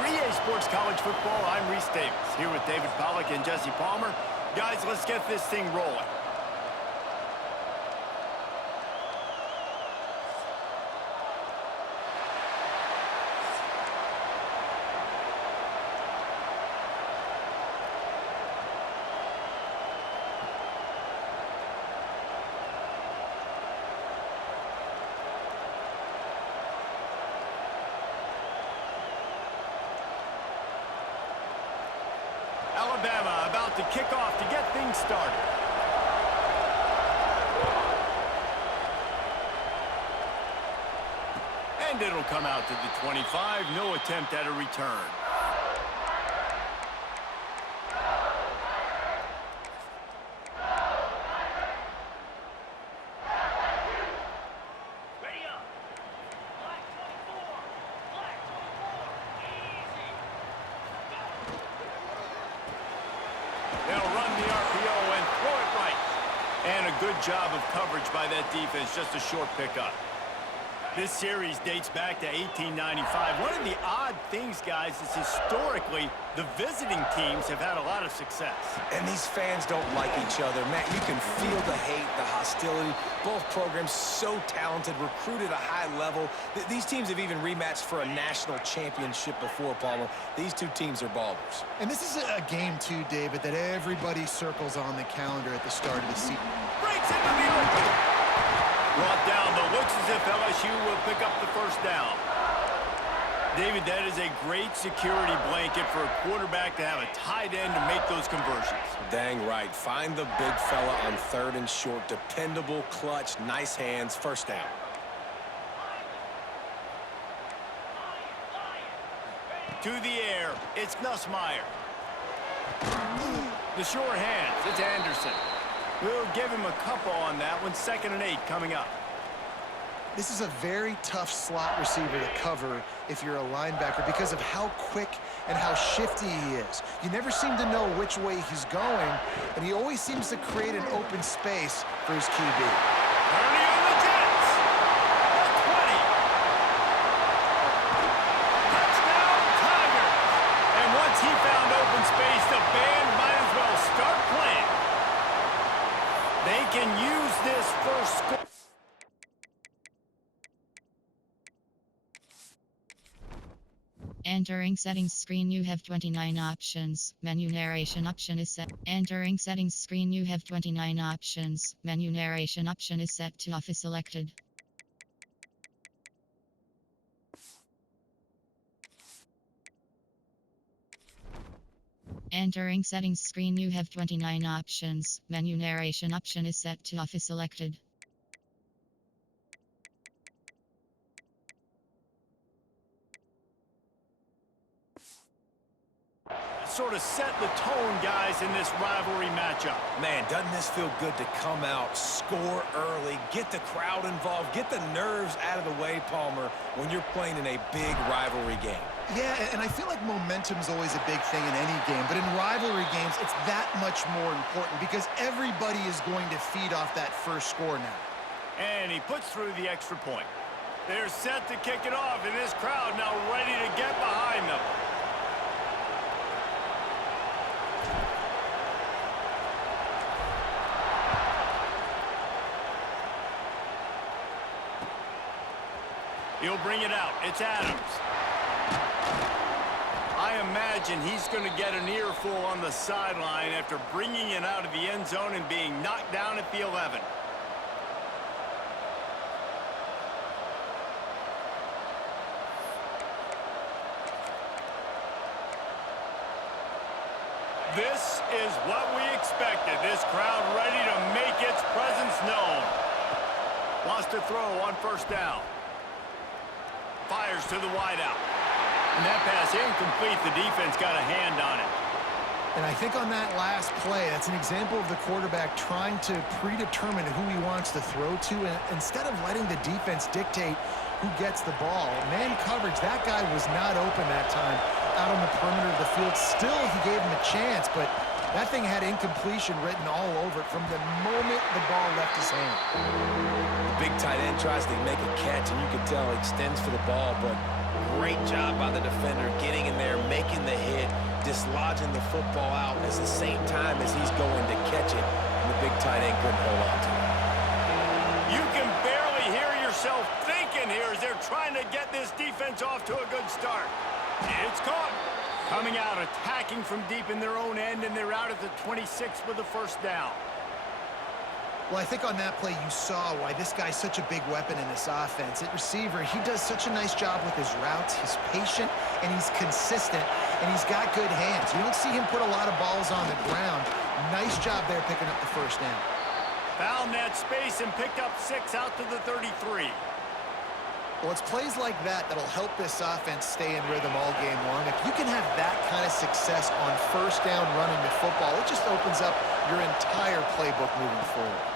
For EA Sports College Football, I'm Reese Davis, here with David Pollack and Jesse Palmer. Guys, let's get this thing rolling. Alabama about to kick off to get things started. And it'll come out to the 25. No attempt at a return. They'll run the RPO and throw it right. And a good job of coverage by that defense, just a short pickup. This series dates back to 1895. One of the odd things, guys, is historically the visiting teams have had a lot of success. And these fans don't like each other. Matt, you can feel the hate, the hostility. Both programs so talented, recruited at a high level. These teams have even rematched for a national championship before, Palmer. These two teams are ballers. And this is a game, too, David, that everybody circles on the calendar at the start of the season. Breaks into the open. Brought down, but looks as if LSU will pick up the first down. David, that is a great security blanket for a quarterback to have a tight end to make those conversions. Dang right. Find the big fella on 3rd and short. Dependable, clutch, nice hands. First down. To the air, it's Nussmeier. The short hands, it's Anderson. We'll give him a couple on that one. 2nd and 8 coming up. This is a very tough slot receiver to cover if you're a linebacker because of how quick and how shifty he is. You never seem to know which way he's going, and he always seems to create an open space for his QB. Early on the Jets. 20. Touchdown, Tigers. And once he found open space, the band might as well start playing. They can use this first score. Entering settings screen, you have 29 options. Menu narration option is set. Entering settings screen, you have 29 options. Menu narration option is set to office selected. Entering settings screen, you have 29 options. Menu narration option is set to office selected. Sort of set the tone, guys, in this rivalry matchup. Man, doesn't this feel good to come out, score early, get the crowd involved, get the nerves out of the way, Palmer, when you're playing in a big rivalry game. Yeah, and I feel like momentum's always a big thing in any game, but in rivalry games, it's that much more important because everybody is going to feed off that first score now. And he puts through the extra point. They're set to kick it off, and this crowd now ready to get behind them. He'll bring it out. It's Adams. I imagine he's going to get an earful on the sideline after bringing it out of the end zone and being knocked down at the 11. This is what we expected. This crowd ready to make its presence known. Wants to throw on first down. Fires to the wideout. And that pass incomplete. The defense got a hand on it. And I think on that last play, that's an example of the quarterback trying to predetermine who he wants to throw to, and instead of letting the defense dictate who gets the ball. Man coverage, that guy was not open that time out on the perimeter of the field. Still, he gave him a chance, but that thing had incompletion written all over it from the moment the ball left his hand. The big tight end tries to make a catch, and you can tell he extends for the ball, but great job by the defender getting in there, dislodging the football out at the same time as he's going to catch it, and the big tight end couldn't hold on to it. You can barely hear yourself thinking here as they're trying to get this defense off to a good start. It's caught. Coming out, attacking from deep in their own end, and they're out at the 26 with the first down. Well, I think on that play you saw why this guy's such a big weapon in this offense. At receiver, he does such a nice job with his routes. He's patient, and he's consistent, and he's got good hands. You don't see him put a lot of balls on the ground. Nice job there picking up the first down. Found that space and picked up 6 out to the 33. Well, it's plays like that that'll help this offense stay in rhythm all game long. If you can have that kind of success on first down running the football, it just opens up your entire playbook moving forward.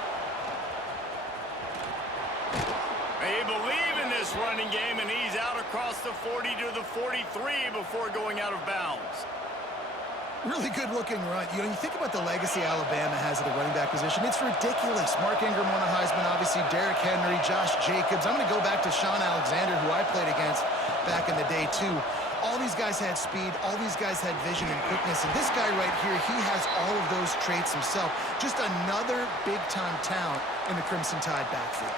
They believe in this running game, and he's out across the 40 to the 43 before going out of bounds. Really good-looking run. You know, you think about the legacy Alabama has at the running back position. It's ridiculous. Mark Ingram won a Heisman, obviously Derrick Henry, Josh Jacobs. I'm going to go back to Sean Alexander, who I played against back in the day, too. All these guys had speed. All these guys had vision and quickness. And this guy right here, he has all of those traits himself. Just another big-time talent in the Crimson Tide backfield.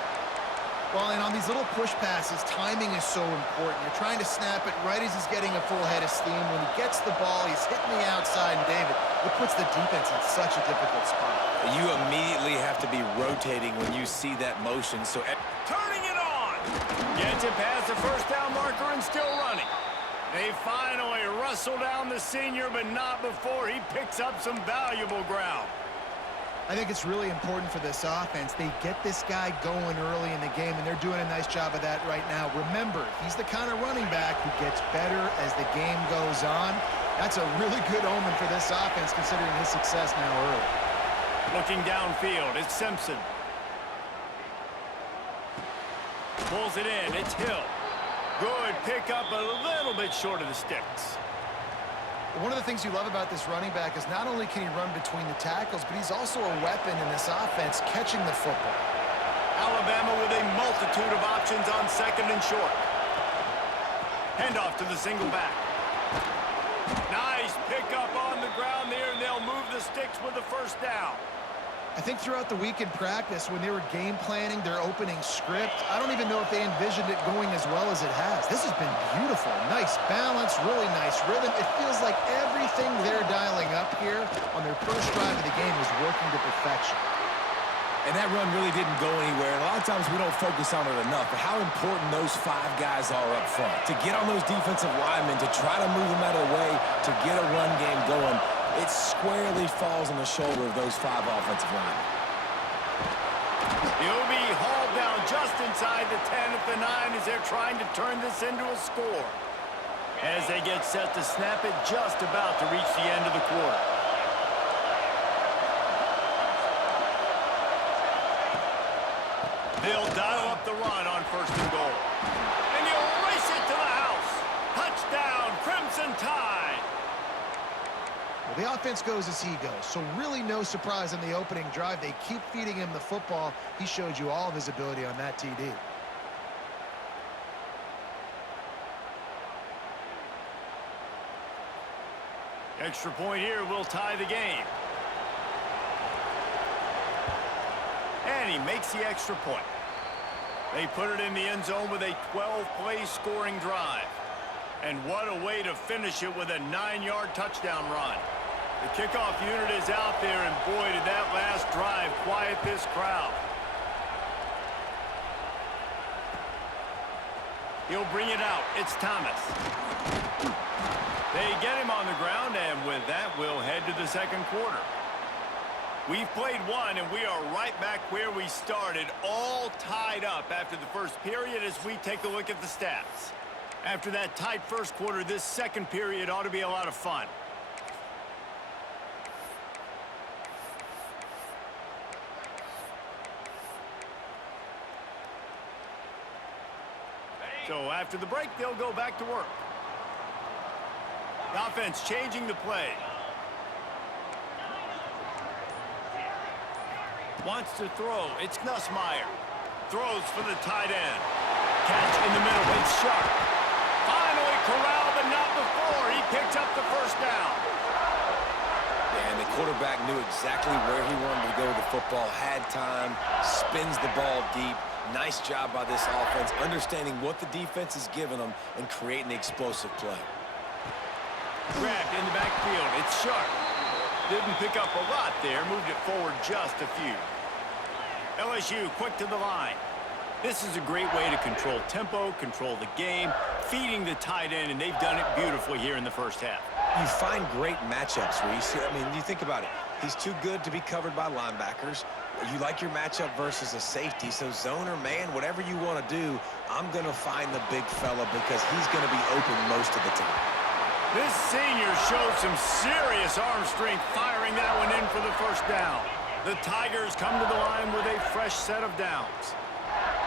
Well, and on these little push passes, timing is so important. You're trying to snap it right as he's getting a full head of steam. When he gets the ball, he's hitting the outside, and David, it puts the defense in such a difficult spot. You immediately have to be rotating when you see that motion. So Turning it on. Gets it past the first down marker and still running. They finally wrestle down the senior, but not before he picks up some valuable ground. I think it's really important for this offense. They get this guy going early in the game, and they're doing a nice job of that right now. Remember, he's the kind of running back who gets better as the game goes on. That's a really good omen for this offense, considering his success now early. Looking downfield, it's Simpson. Pulls it in, it's Hill. Good pickup, a little bit short of the sticks. One of the things you love about this running back is not only can he run between the tackles, but he's also a weapon in this offense catching the football. Alabama with a multitude of options on second and short. Handoff to the single back. Nice pickup on the ground there, and they'll move the sticks with the first down. I think throughout the week in practice, when they were game planning their opening script, I don't even know if they envisioned it going as well as it has. This has been beautiful. Nice balance, really nice rhythm. It feels like everything they're dialing up here on their first drive of the game is working to perfection. And that run really didn't go anywhere. And a lot of times we don't focus on it enough, but how important those 5 guys are up front. To get on those defensive linemen, to try to move them out of the way, to get a run game going, it squarely falls on the shoulder of those 5 offensive linemen. He'll be hauled down just inside the 10 at the 9 as they're trying to turn this into a score. As they get set to snap it, just about to reach the end of the quarter. They'll dial up the run on first and goal. And he'll race it to the house. Touchdown, Crimson Tide. Well, the offense goes as he goes, so really no surprise in the opening drive. They keep feeding him the football. He showed you all of his ability on that TD. Extra point here will tie the game. And he makes the extra point. They put it in the end zone with a 12-play scoring drive. And what a way to finish it with a 9-yard touchdown run. The kickoff unit is out there, and boy, did that last drive quiet this crowd. He'll bring it out. It's Thomas. They get him on the ground, and with that, we'll head to the second quarter. We've played one, and we are right back where we started, all tied up after the first period as we take a look at the stats. After that tight first quarter, this second period ought to be a lot of fun. So after the break, they'll go back to work. The offense changing the play. Wants to throw. It's Nussmeier. Throws for the tight end. Catch in the middle. It's Sharp. Finally corralled, but not before. He picks up the first down. quarterback knew exactly where he wanted to go with the football, had time, spins the ball deep. Nice job by this offense, understanding what the defense is giving them and creating the explosive play. Grabbed in the backfield. It's sharp. Didn't pick up a lot there. Moved it forward just a few. LSU quick to the line. This is a great way to control tempo, control the game, feeding the tight end, and they've done it beautifully here in the first half. You find great matchups, Reese. I mean, you think about it. He's too good to be covered by linebackers. You like your matchup versus a safety, so zone or man, whatever you want to do, I'm going to find the big fella because he's going to be open most of the time. This senior showed some serious arm strength firing that one in for the first down. The Tigers come to the line with a fresh set of downs.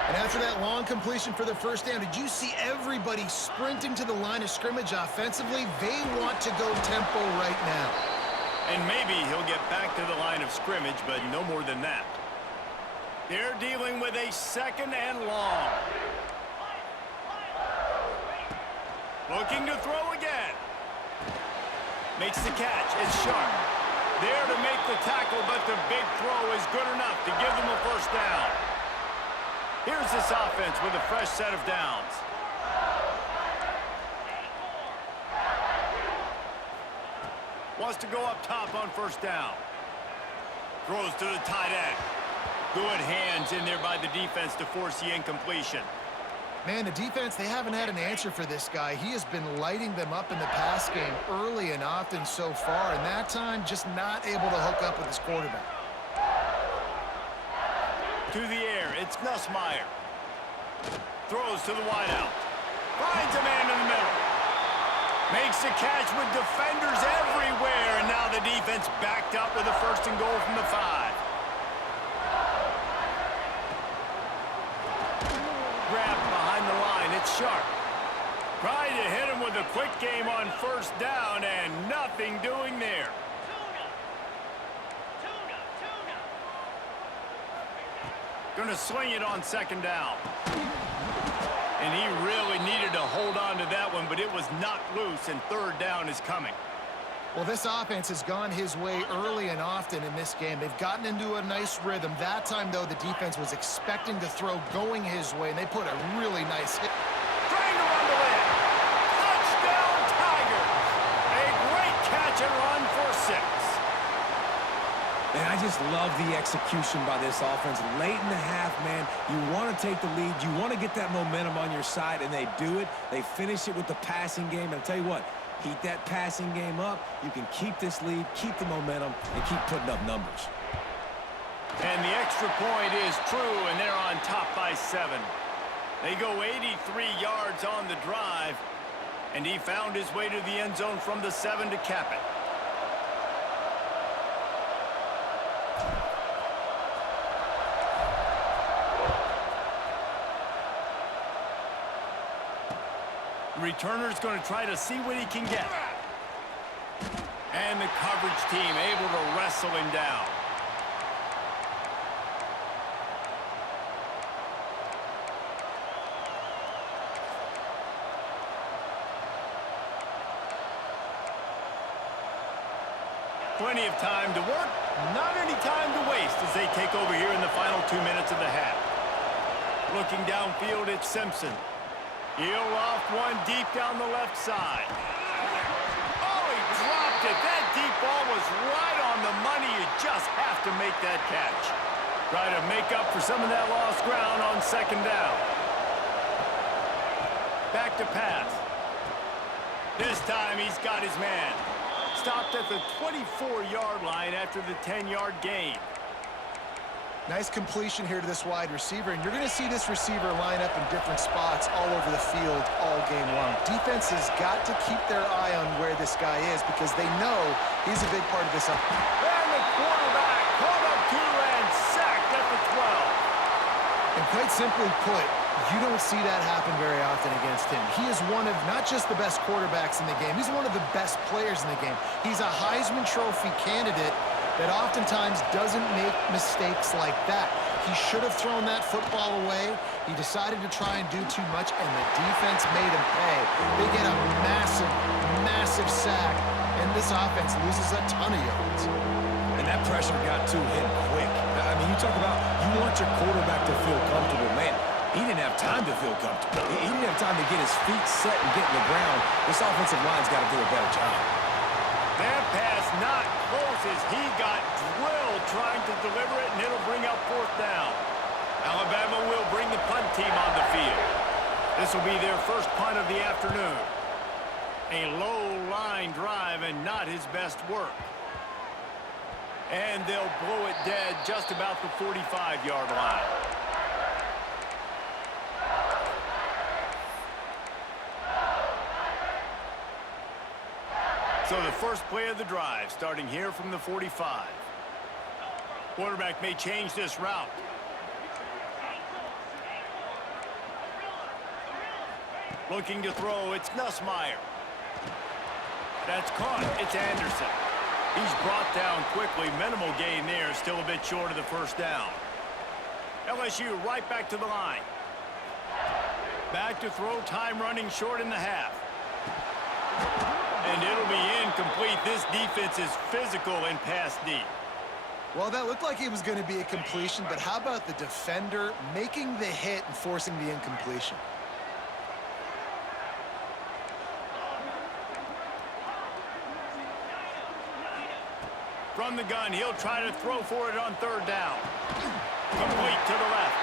And after that long completion for the first down, did you see everybody sprinting to the line of scrimmage offensively? They want to go tempo right now. And maybe he'll get back to the line of scrimmage, but no more than that. They're dealing with a second and long. Looking to throw again. Makes the catch. It's sharp. There to make the tackle, but the big throw is good enough to give them a first down. Here's this offense with a fresh set of downs. Wants to go up top on first down. Throws to the tight end. Good hands in there by the defense to force the incompletion. Man, the defense, they haven't had an answer for this guy. He has been lighting them up in the pass game early and often so far, and that time just not able to hook up with his quarterback. To the air, it's Nussmeier. Throws to the wideout. Finds a man in the middle. Makes the catch with defenders everywhere, and now the defense backed up with a first and goal from the 5. Grabbed behind the line, it's sharp. Tried to hit him with a quick game on first down, and nothing doing there. Gonna swing it on second down. And he really needed to hold on to that one, but it was knocked loose, and third down is coming. Well, this offense has gone his way early and often in this game. They've gotten into a nice rhythm. That time, though, the defense was expecting to throw going his way, and they put a really nice hit. Trying to run the way. Touchdown, Tigers! A great catch and run for 6. And I just love the execution by this offense. Late in the half, man, you want to take the lead. You want to get that momentum on your side, and they do it. They finish it with the passing game. And I'll tell you what, heat that passing game up. You can keep this lead, keep the momentum, and keep putting up numbers. And the extra point is true, and they're on top by 7. They go 83 yards on the drive, and he found his way to the end zone from the 7 to cap it. Returner's going to try to see what he can get. And the coverage team able to wrestle him down. Plenty of time to work, not any time to waste as they take over here in the final 2 minutes of the half. Looking downfield, it's Simpson. He'll off one deep down the left side. Oh, he dropped it. That deep ball was right on the money. You just have to make that catch. Try to make up for some of that lost ground on second down. Back to pass. This time he's got his man. Stopped at the 24-yard line after the 10-yard gain. Nice completion here to this wide receiver, and you're going to see this receiver line up in different spots all over the field all game long. Defense has got to keep their eye on where this guy is because they know he's a big part of this. And the quarterback caught up to and sacked at the 12. And quite simply put, you don't see that happen very often against him. He is one of not just the best quarterbacks in the game, he's one of the best players in the game. He's a Heisman Trophy candidate that oftentimes doesn't make mistakes like that. He should have thrown that football away. He decided to try and do too much, and the defense made him pay. They get a massive, massive sack, and this offense loses a ton of yards. And that pressure got to him quick. I mean, you talk about you want your quarterback to feel comfortable. Man, he didn't have time to feel comfortable. He didn't have time to get his feet set and get in the ground. This offensive line's got to do a better job. That pass not close as he got drilled trying to deliver it, and it'll bring up 4th down. Alabama will bring the punt team on the field. This will be their first punt of the afternoon. A low-line drive and not his best work. And they'll blow it dead just about the 45-yard line. So the first play of the drive starting here from the 45. Quarterback may change this route. Looking to throw, it's Nussmeier. That's caught, it's Anderson. He's brought down quickly. Minimal gain there, still a bit short of the 1st down. LSU right back to the line. Back to throw, time running short in the half. And it'll be incomplete. This defense is physical and pass deep. Well, that looked like it was going to be a completion, but how about the defender making the hit and forcing the incompletion? From the gun, he'll try to throw for it on 3rd down. Complete to the left.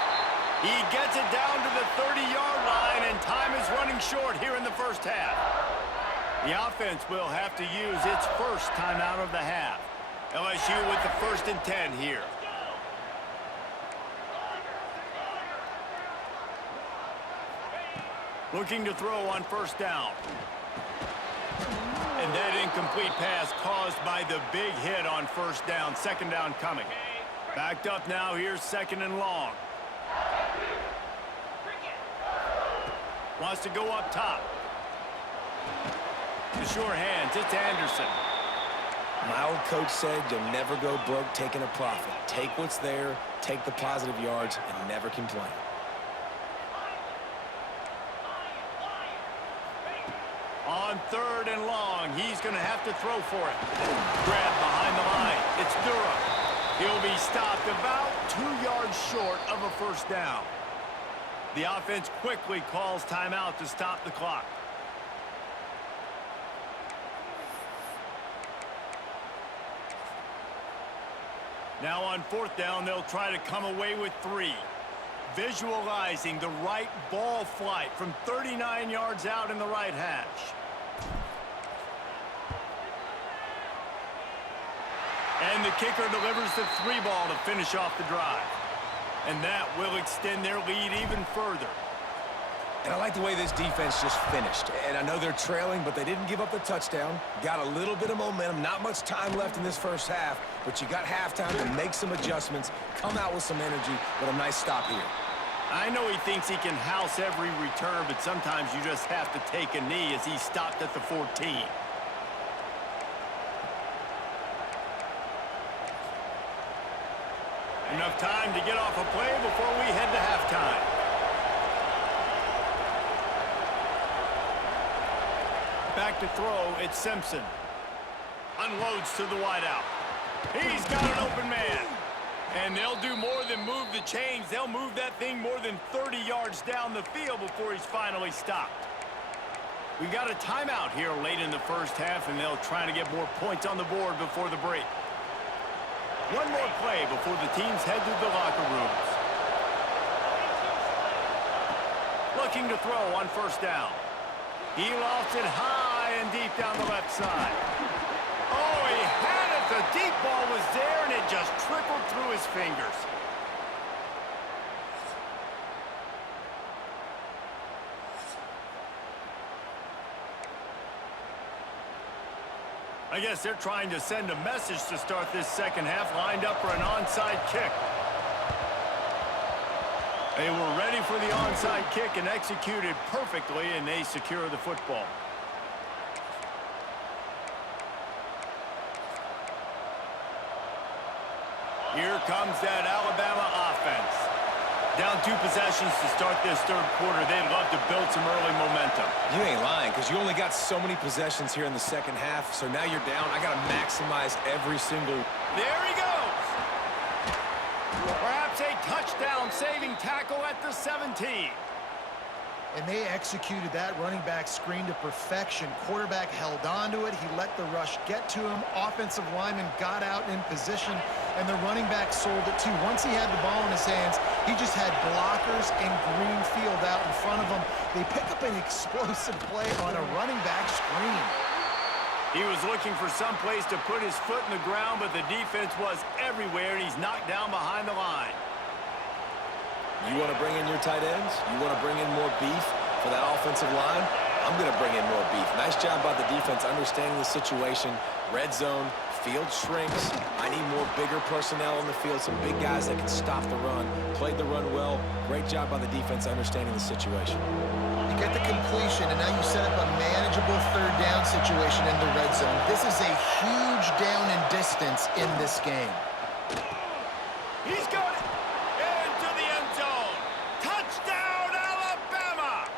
He gets it down to the 30-yard line, and time is running short here in the 1st half. The offense will have to use its first timeout of the half. LSU with the 1st and 10 here. Looking to throw on 1st down. And that incomplete pass caused by the big hit on 1st down. 2nd down coming. Backed up now. Here's 2nd and long. Wants to go up top. The sure hands. It's Anderson. My old coach said you'll never go broke taking a profit. Take what's there, take the positive yards, and never complain. On 3rd and long, he's going to have to throw for it. Grab behind the line. It's Durham. He'll be stopped about 2 yards short of a 1st down. The offense quickly calls timeout to stop the clock. Now on 4th down, they'll try to come away with 3. Visualizing the right ball flight from 39 yards out in the right hash. And the kicker delivers the 3 ball to finish off the drive. And that will extend their lead even further. And I like the way this defense just finished. And I know they're trailing, but they didn't give up the touchdown. Got a little bit of momentum. Not much time left in this 1st half, but you got halftime to make some adjustments, come out with some energy, but a nice stop here. I know he thinks he can house every return, but sometimes you just have to take a knee as he stopped at the 14. Enough time to get off a play before we head to halftime. Back to throw, it's Simpson. Unloads to the wideout. He's got an open man. And they'll do more than move the chains. They'll move that thing more than 30 yards down the field before he's finally stopped. We've got a timeout here late in the 1st half, and they'll try to get more points on the board before the break. One more play before the teams head to the locker rooms. Looking to throw on 1st down. He lofts it high and deep down the left side. Oh, he had it. The deep ball was there, and it just trickled through his fingers. I guess they're trying to send a message to start this 2nd half, lined up for an onside kick. They were ready for the onside kick and executed perfectly, and they secure the football. Here comes that Alabama offense. Down 2 possessions to start this third quarter. They'd love to build some early momentum. You ain't lying, because you only got so many possessions here in the second half, so now you're down. I got to maximize every single... There he goes. Perhaps a touchdown-saving tackle at the 17. And they executed that running back screen to perfection. Quarterback held on to it. He let the rush get to him. Offensive lineman got out in position, and the running back sold it too. Once he had the ball in his hands, he just had blockers and green field out in front of him. They pick up an explosive play on a running back screen. He was looking for some place to put his foot in the ground, but the defense was everywhere, and he's knocked down behind the line. You want to bring in your tight ends? You want to bring in more beef for that offensive line? I'm going to bring in more beef. Nice job by the defense understanding the situation. Red zone, field shrinks. I need more bigger personnel on the field, some big guys that can stop the run. Played the run well. Great job by the defense understanding the situation. You get the completion, and now you set up a manageable third down situation in the red zone. This is a huge down in distance in this game. He's got it into the end zone. Touchdown, Alabama!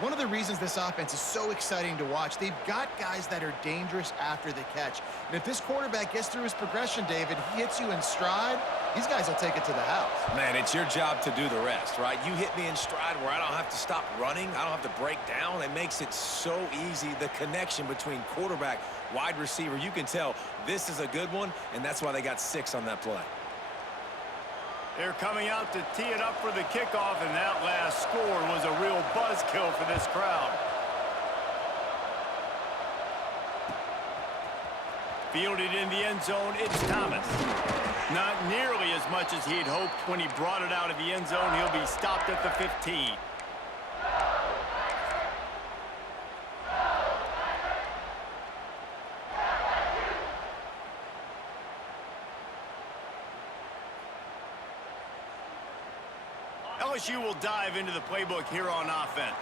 One of the reasons this offense is so exciting to watch, they've got guys that are dangerous after the catch. And if this quarterback gets through his progression, David, he hits you in stride, these guys will take it to the house. Man, it's your job to do the rest, right? You hit me in stride where I don't have to stop running. I don't have to break down. It makes it so easy. The connection between quarterback, wide receiver, you can tell this is a good one, and that's why they got 6 on that play. They're coming out to tee it up for the kickoff, and that last score was a real buzzkill for this crowd. Fielded in the end zone, it's Thomas. Not nearly as much as he'd hoped when he brought it out of the end zone. He'll be stopped at the 15. LSU will dive into the playbook here on offense.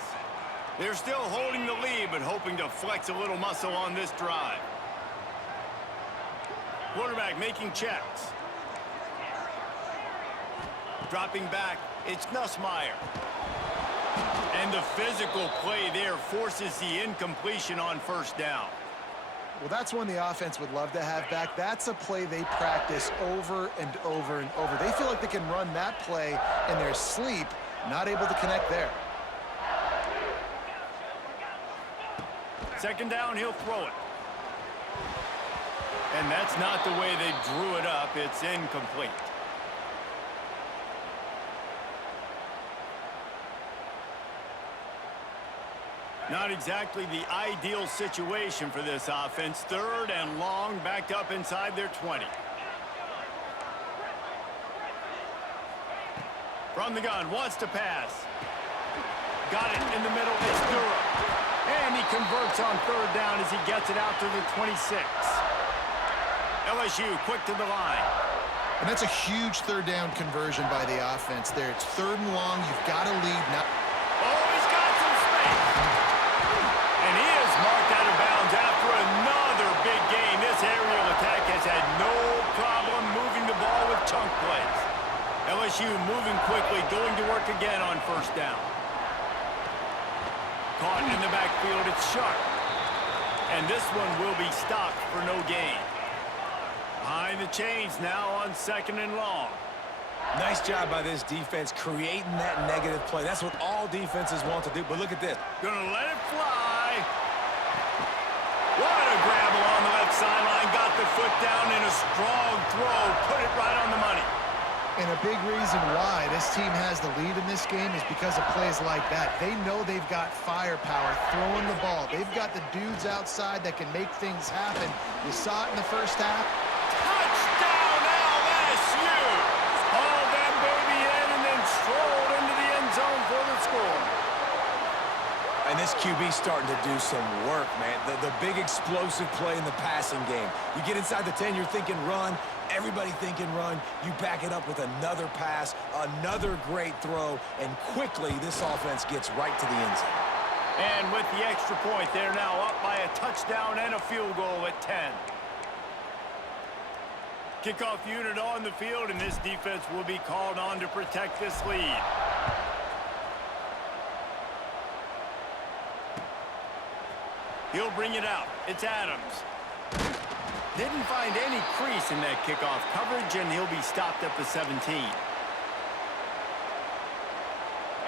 They're still holding the lead, but hoping to flex a little muscle on this drive. Quarterback making checks. Dropping back, it's Nussmeier. And the physical play there forces the incompletion on first down. Well, that's one the offense would love to have back. That's a play they practice over and over and over. They feel like they can run that play in their sleep, not able to connect there. Second down, he'll throw it. And that's not the way they drew it up. It's incomplete. Not exactly the ideal situation for this offense. Third and long, backed up inside their 20. From the gun, wants to pass. Got it in the middle, it's Durham. And he converts on third down as he gets it out to the 26. LSU quick to the line. And that's a huge third down conversion by the offense there. It's third and long. You've got to lead now. Oh, he's got some space. And he is marked out of bounds after another big game. This aerial attack has had no problem moving the ball with chunk plays. LSU moving quickly, going to work again on first down. Caught in the backfield, it's Sharp. And this one will be stopped for no gain. Behind the chains now on second and long. Nice job by this defense creating that negative play. That's what all defenses want to do. But look at this. Gonna let it fly. What a grab along the left sideline. Got the foot down in a strong throw. Put it right on the money. And a big reason why this team has the lead in this game is because of plays like that. They know they've got firepower throwing the ball. They've got the dudes outside that can make things happen. You saw it in the first half. Touchdown LSU! Hauled that baby in and then strolled into the end zone for the score. And this QB's starting to do some work, man. The big explosive play in the passing game. You get inside the 10, you're thinking run. Everybody thinking run. You back it up with another pass, another great throw, and quickly this offense gets right to the end zone. And with the extra point, they're now up by a touchdown and a field goal at 10. Kickoff unit on the field, and this defense will be called on to protect this lead. He'll bring it out. It's Adams. Didn't find any crease in that kickoff coverage, and he'll be stopped at the 17.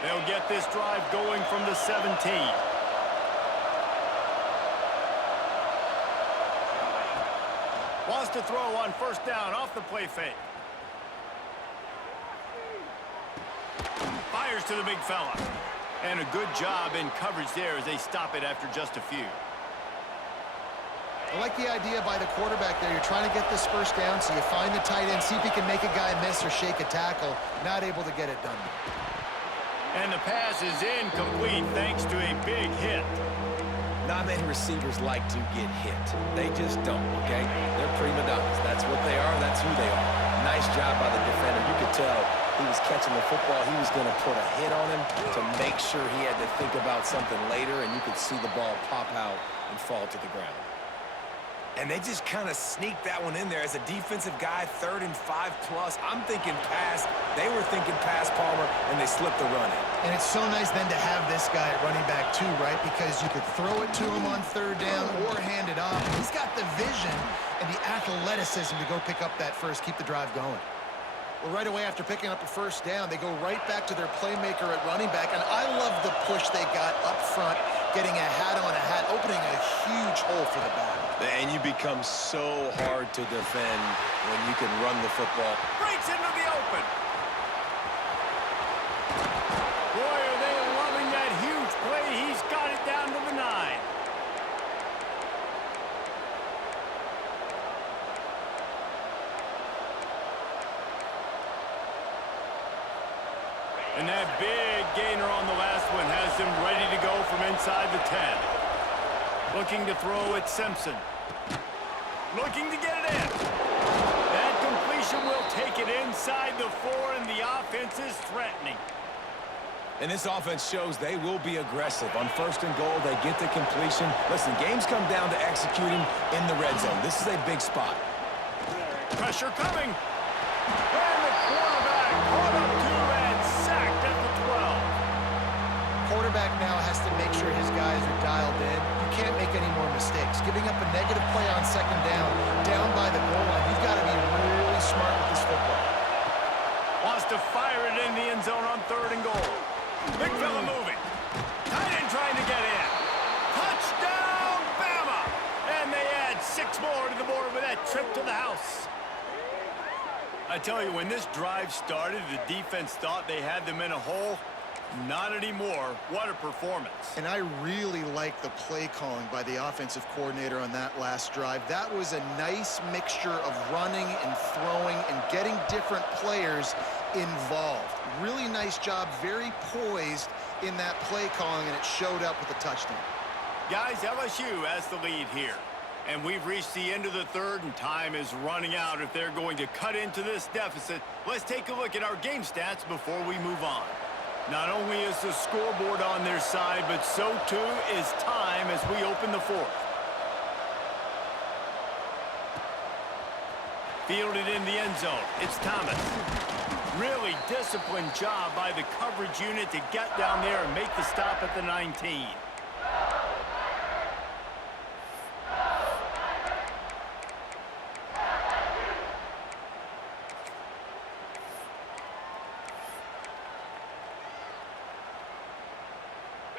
They'll get this drive going from the 17. Wants to throw on first down off the play fake. Fires to the big fella. And a good job in coverage there as they stop it after just a few. I like the idea by the quarterback there. You're trying to get this first down, so you find the tight end, see if he can make a guy miss or shake a tackle. Not able to get it done. And the pass is incomplete thanks to a big hit. Not many receivers like to get hit. They just don't, okay? They're prima donnas. That's what they are. That's who they are. Nice job by the defender. You could tell he was catching the football. He was going to put a hit on him to make sure he had to think about something later, and you could see the ball pop out and fall to the ground. And they just kind of sneaked that one in there as a defensive guy, 3rd and 5+. I'm thinking pass. They were thinking pass, Palmer, and they slipped the run in. And it's so nice then to have this guy at running back too, right? Because you could throw it to him on 3rd down or hand it off. He's got the vision and the athleticism to go pick up that first, keep the drive going. Well, right away after picking up a first down, they go right back to their playmaker at running back. And I love the push they got up front, getting a hat on a hat, opening a huge hole for the back. And you become so hard to defend when you can run the football. Breaks into the open. Boy, are they loving that huge play. He's got it down to the 9. And that big gainer on the last one has them ready to go from inside the 10. Looking to throw at Simpson. Looking to get it in. That completion will take it inside the 4, and the offense is threatening. And this offense shows they will be aggressive. On 1st and goal, they get the completion. Listen, games come down to executing in the red zone. This is a big spot. Pressure coming. And the quarterback caught up to and sacked at the 12. Quarterback now has to make sure his guys are dialed in. You can't make any more mistakes. Giving up a negative play on 2nd down by the goal line, you've got to be really smart with this football. Wants to fire it in the end zone on 3rd and goal. Big fella moving. Tight end trying to get in. Touchdown, Bama! And they add 6 more to the board with that trip to the house. I tell you, when this drive started, the defense thought they had them in a hole. Not anymore. What a performance. And I really like the play calling by the offensive coordinator on that last drive. That was a nice mixture of running and throwing and getting different players involved. Really nice job, very poised in that play calling, and it showed up with a touchdown. Guys, LSU has the lead here. And we've reached the end of the 3rd, and time is running out if they're going to cut into this deficit. Let's take a look at our game stats before we move on. Not only is the scoreboard on their side, but so too is time as we open the 4th. Fielded in the end zone. It's Thomas. Really disciplined job by the coverage unit to get down there and make the stop at the 19.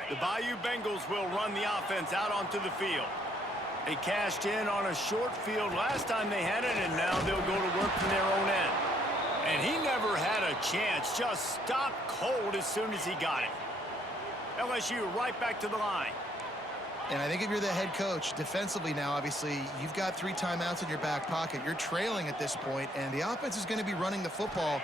The Bayou Bengals will run the offense out onto the field. They cashed in on a short field last time they had it, and now they'll go to work from their own end. And he never had a chance, just stopped cold as soon as he got it. LSU right back to the line. And I think if you're the head coach, defensively now, obviously, you've got 3 timeouts in your back pocket. You're trailing at this point, and the offense is going to be running the football,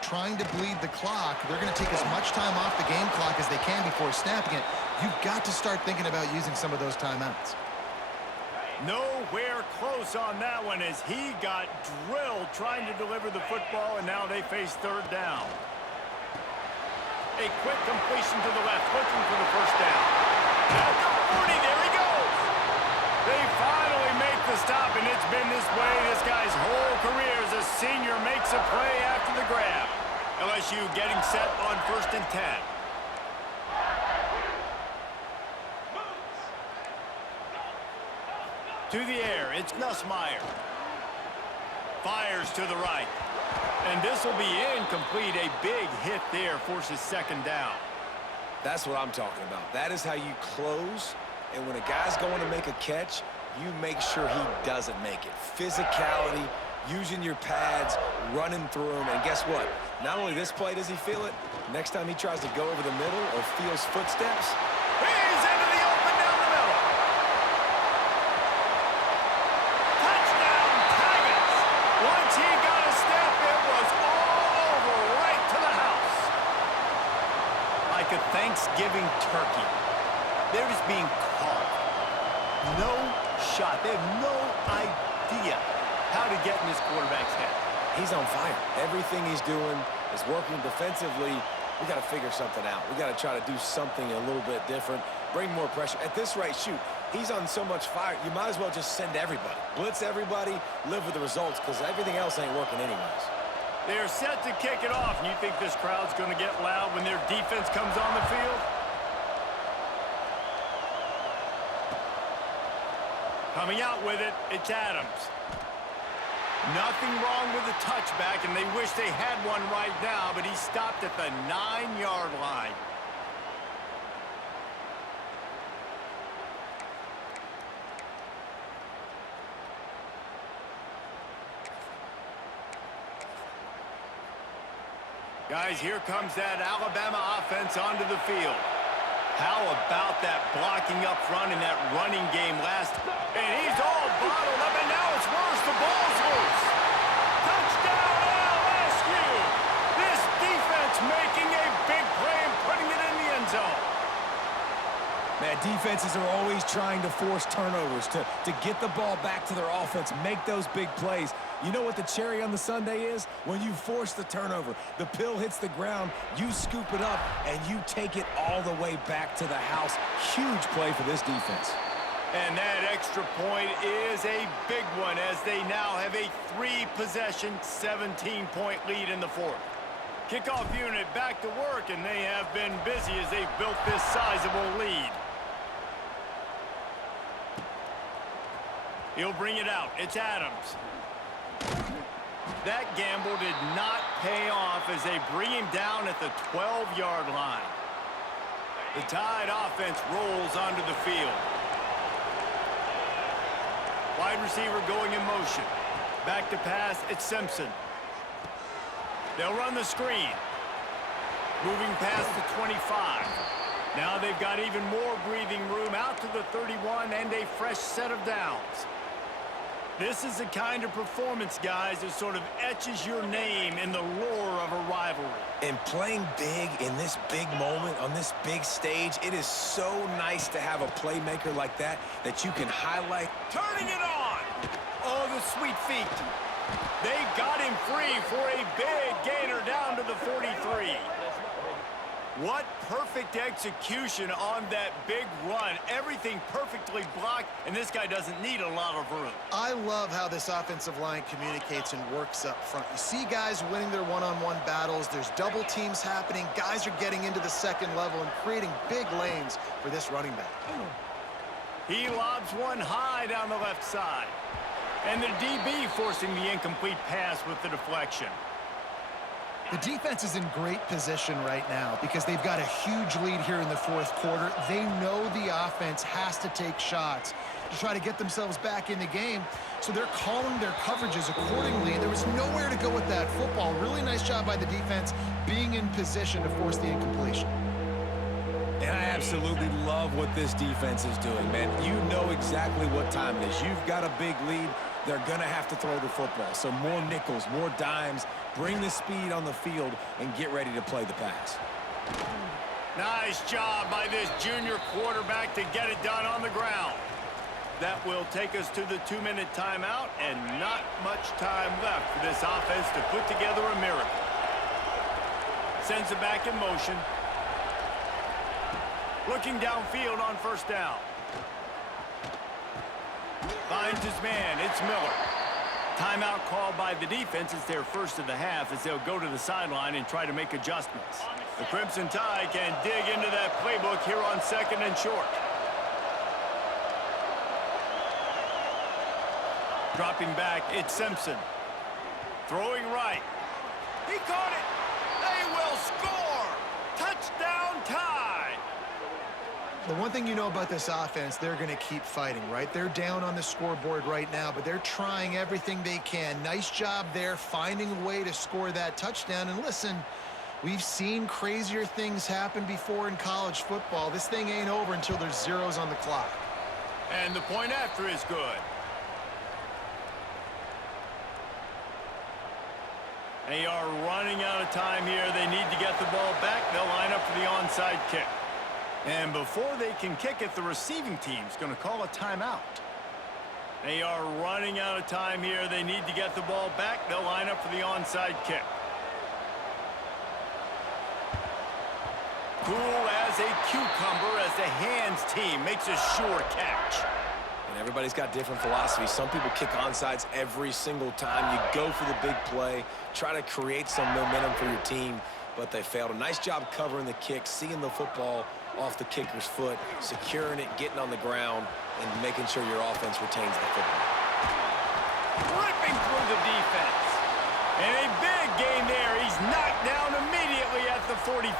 trying to bleed the clock. They're going to take as much time off the game clock as they can before snapping it. You've got to start thinking about using some of those timeouts. Nowhere close on that one as he got drilled trying to deliver the football, and now they face 3rd down. A quick completion to the left, looking for the first down. At the 40, there he goes. They finally make the stop, and it's been this way this guy's whole career as a senior makes a play after the grab. LSU getting set on 1st and 10. To the air, it's Nussmeier. Fires to the right. And this will be incomplete. A big hit there forces 2nd down. That's what I'm talking about. That is how you close. And when a guy's going to make a catch, you make sure he doesn't make it. Physicality, using your pads, running through them. And guess what? Not only this play does he feel it, next time he tries to go over the middle or feels footsteps, he's into the open down the middle. Touchdown, Tigers. Once he got a step, it was all over right to the house. Like a Thanksgiving turkey. They're just being caught. No shot. They have no idea how to get in this quarterback's head. he's on fire. Everything he's doing is working defensively. We got to figure something out. We got to try to do something a little bit different, bring more pressure. At this rate, shoot, he's on so much fire, you might as well just send everybody. Blitz everybody, live with the results, because everything else ain't working anyways. They're set to kick it off, and you think this crowd's going to get loud when their defense comes on the field? Coming out with it, it's Adams. Nothing wrong with the touchback, and they wish they had one right now, but he stopped at the 9-yard line. Guys, here comes that Alabama offense onto the field. How about that blocking up front in that running game last? And he's all bottled up, and now it's worse. The ball's loose. Touchdown, LSU! This defense making a big play and putting it in the end zone. Man, defenses are always trying to force turnovers, to get the ball back to their offense, make those big plays. You know what the cherry on the sundae is? When you force the turnover, the pill hits the ground, you scoop it up, and you take it all the way back to the house. Huge play for this defense. And that extra point is a big one, as they now have a 3-possession, 17-point lead in the fourth. Kickoff unit back to work, and they have been busy as they've built this sizable lead. He'll bring it out. It's Adams. That gamble did not pay off as they bring him down at the 12-yard line. The Tide offense rolls onto the field. Wide receiver going in motion. Back to pass, it's Simpson. They'll run the screen. Moving past the 25. Now they've got even more breathing room out to the 31 and a fresh set of downs. This is the kind of performance, guys, that sort of etches your name in the lore of a rivalry. And playing big in this big moment, on this big stage, it is so nice to have a playmaker like that you can highlight. Turning it on! Oh, the sweet feet. They got him free for a big gainer down to the 43. What perfect execution on that big run. Everything perfectly blocked, and this guy doesn't need a lot of room. I love how this offensive line communicates and works up front. You see guys winning their one-on-one battles. There's double teams happening. Guys are getting into the second level and creating big lanes for this running back. He lobs one high down the left side. And the DB forcing the incomplete pass with the deflection. The defense is in great position right now because they've got a huge lead here in the fourth quarter. They know the offense has to take shots to try to get themselves back in the game, so they're calling their coverages accordingly, and there was nowhere to go with that football. Really nice job by the defense being in position to force the incompletion. And I absolutely love what this defense is doing, man. You know exactly what time it is. You've got a big lead. They're going to have to throw the football. So more nickels, more dimes, bring the speed on the field, and get ready to play the pass. Nice job by this junior quarterback to get it done on the ground. That will take us to the 2-minute timeout, and not much time left for this offense to put together a miracle. Sends it back in motion. Looking downfield on first down. Finds his man. It's Miller. Timeout called by the defense. It's their first of the half as they'll go to the sideline and try to make adjustments. The Crimson Tide can dig into that playbook here on 2nd and short. Dropping back, it's Simpson. Throwing right. He caught it. They will score. Touchdown Tide. The one thing you know about this offense, they're going to keep fighting, right? They're down on the scoreboard right now, but they're trying everything they can. Nice job there, finding a way to score that touchdown. And listen, we've seen crazier things happen before in college football. This thing ain't over until there's zeros on the clock. And the point after is good. They are running out of time here. They need to get the ball back. They'll line up for the onside kick. And before they can kick it, the receiving team's going to call a timeout. They are running out of time here. They need to get the ball back. They'll line up for the onside kick. Cool as a cucumber as the hands team makes a sure catch. And everybody's got different philosophies. Some people kick onsides every single time. You go for the big play, try to create some momentum for your team, but they failed. A nice job covering the kick, seeing the football off the kicker's foot, securing it, getting on the ground, and making sure your offense retains the football. Ripping through the defense. And a big gain there. He's knocked down immediately at the 45.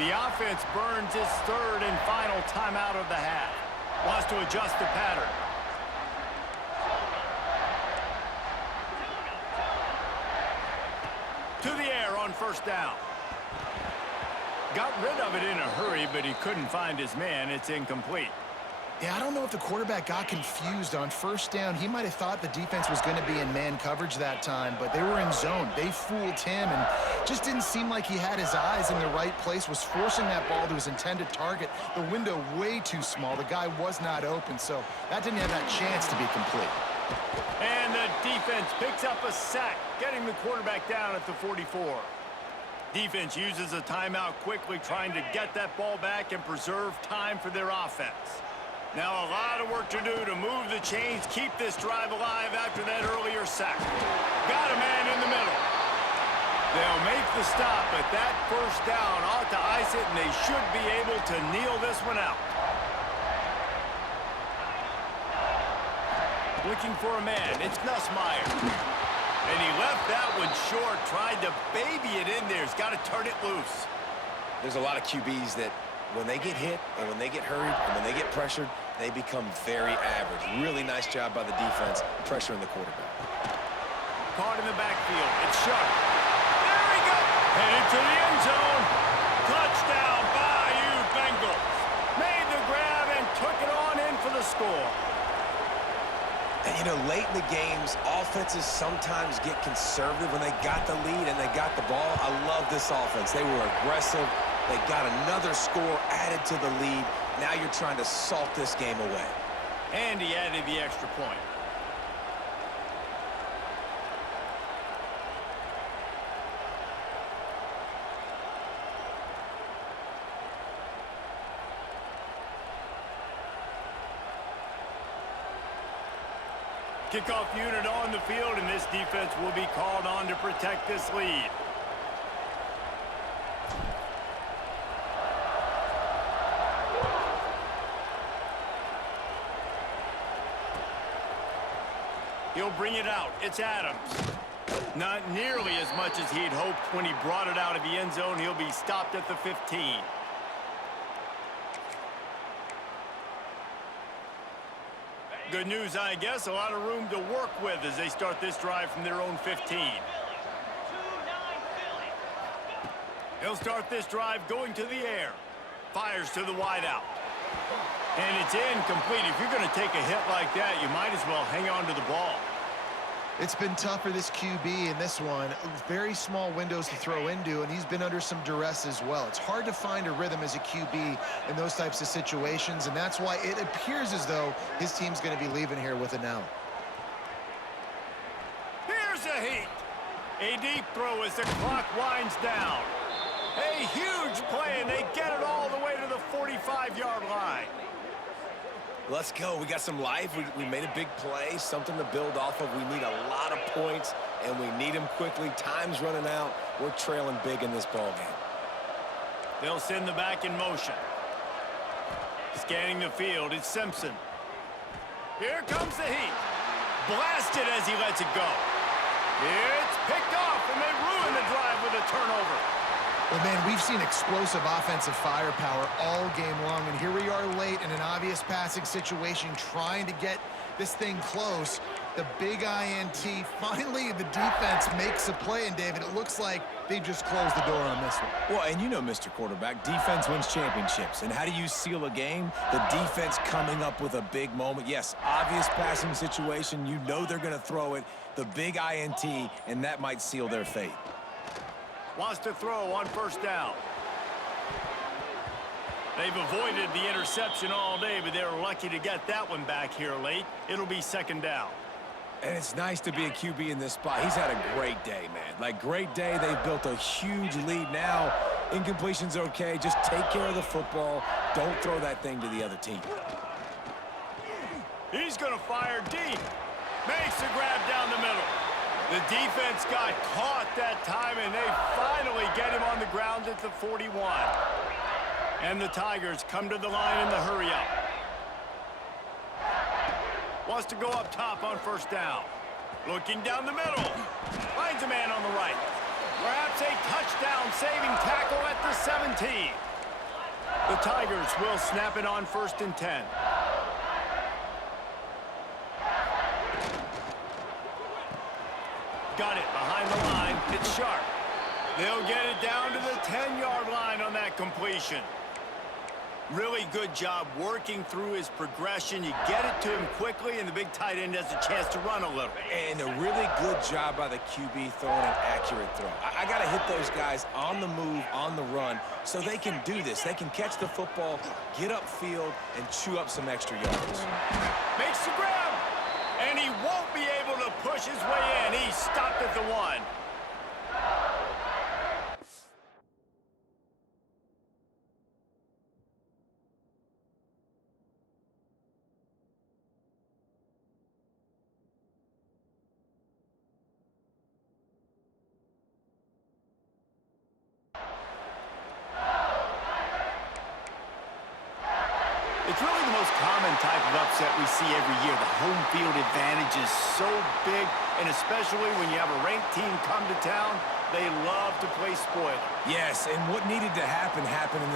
The offense burns his third and final timeout of the half. Wants to adjust the pattern. To the air on first down. Got rid of it in a hurry, but he couldn't find his man. It's incomplete. Yeah, I don't know if the quarterback got confused on first down. He might have thought the defense was going to be in man coverage that time, but they were in zone. They fooled him and just didn't seem like he had his eyes in the right place, was forcing that ball to his intended target. The window way too small. The guy was not open, so that didn't have that chance to be complete. And the defense picks up a sack, getting the quarterback down at the 44. Defense uses a timeout quickly, trying to get that ball back and preserve time for their offense. Now a lot of work to do to move the chains, keep this drive alive after that earlier sack. Got a man in the middle. They'll make the stop, but that first down ought to ice it, and they should be able to kneel this one out. Looking for a man. It's Nussmeier. And he left that one short, tried to baby it in there. He's got to turn it loose. There's a lot of QBs that when they get hit and when they get hurried and when they get pressured, they become very average. Really nice job by the defense pressuring the quarterback. Caught in the backfield. It's Sharp. There he goes. Headed to the end zone. Touchdown, Bayou Bengals. Made the grab and took it on in for the score. And, you know, late in the games, offenses sometimes get conservative when they got the lead and they got the ball. I love this offense. They were aggressive. They got another score added to the lead. Now you're trying to salt this game away. And he added the extra point. Kickoff unit on the field, and this defense will be called on to protect this lead. He'll bring it out. It's Adams. Not nearly as much as he'd hoped when he brought it out of the end zone. He'll be stopped at the 15. Good news, I guess. A lot of room to work with as they start this drive from their own 15. He'll start this drive going to the air. Fires to the wideout. And it's incomplete. If you're going to take a hit like that, you might as well hang on to the ball. It's been tough for this QB in this one. Very small windows to throw into, and he's been under some duress as well. It's hard to find a rhythm as a QB in those types of situations, and that's why it appears as though his team's going to be leaving here with it now. Here's a heat. A deep throw as the clock winds down. A huge play, and they get it all the way to the 45-yard line. Let's go. We got some life. We made a big play, something to build off of. We need a lot of points, and we need them quickly. Time's running out. We're trailing big in this ball game. They'll send the back in motion. Scanning the field, it's Simpson. Here comes the heat. Blasted as he lets it go. It's picked off, and they ruin the drive with a turnover. Well, man, we've seen explosive offensive firepower all game long, and here we are late in an obvious passing situation trying to get this thing close. The big INT, finally the defense makes a play, and David, it looks like they've just closed the door on this one. Well, and you know, Mr. Quarterback, defense wins championships. And how do you seal a game? The defense coming up with a big moment. Yes, obvious passing situation. You know they're going to throw it. The big INT, and that might seal their fate. Wants to throw on first down. They've avoided the interception all day, but they were lucky to get that one back here late. It'll be second down. And it's nice to be a QB in this spot. He's had a great day, man. Like, great day. They've built a huge lead now. Incompletion's okay. Just take care of the football. Don't throw that thing to the other team. He's going to fire deep. Makes a grab down the middle. The defense got caught that time, and they finally get him on the ground at the 41. And the Tigers come to the line in the hurry-up. Wants to go up top on first down. Looking down the middle. Finds a man on the right. Perhaps a touchdown-saving tackle at the 17. The Tigers will snap it on 1st and 10. Got it behind the line. It's Sharp. They'll get it down to the 10-yard line on that completion. Really good job working through his progression. You get it to him quickly, and the big tight end has a chance to run a little. And a really good job by the QB throwing an accurate throw. I got to hit those guys on the move, on the run, so they can do this. They can catch the football, get upfield, and chew up some extra yards. Makes the grab, and he won't be able to push his way in. He stopped at the 1. It's really the most common type of upset we see every year. The home field advantage is so big, and especially when you have a ranked team come to town, they love to play spoiler. Yes, and what needed to happen happened in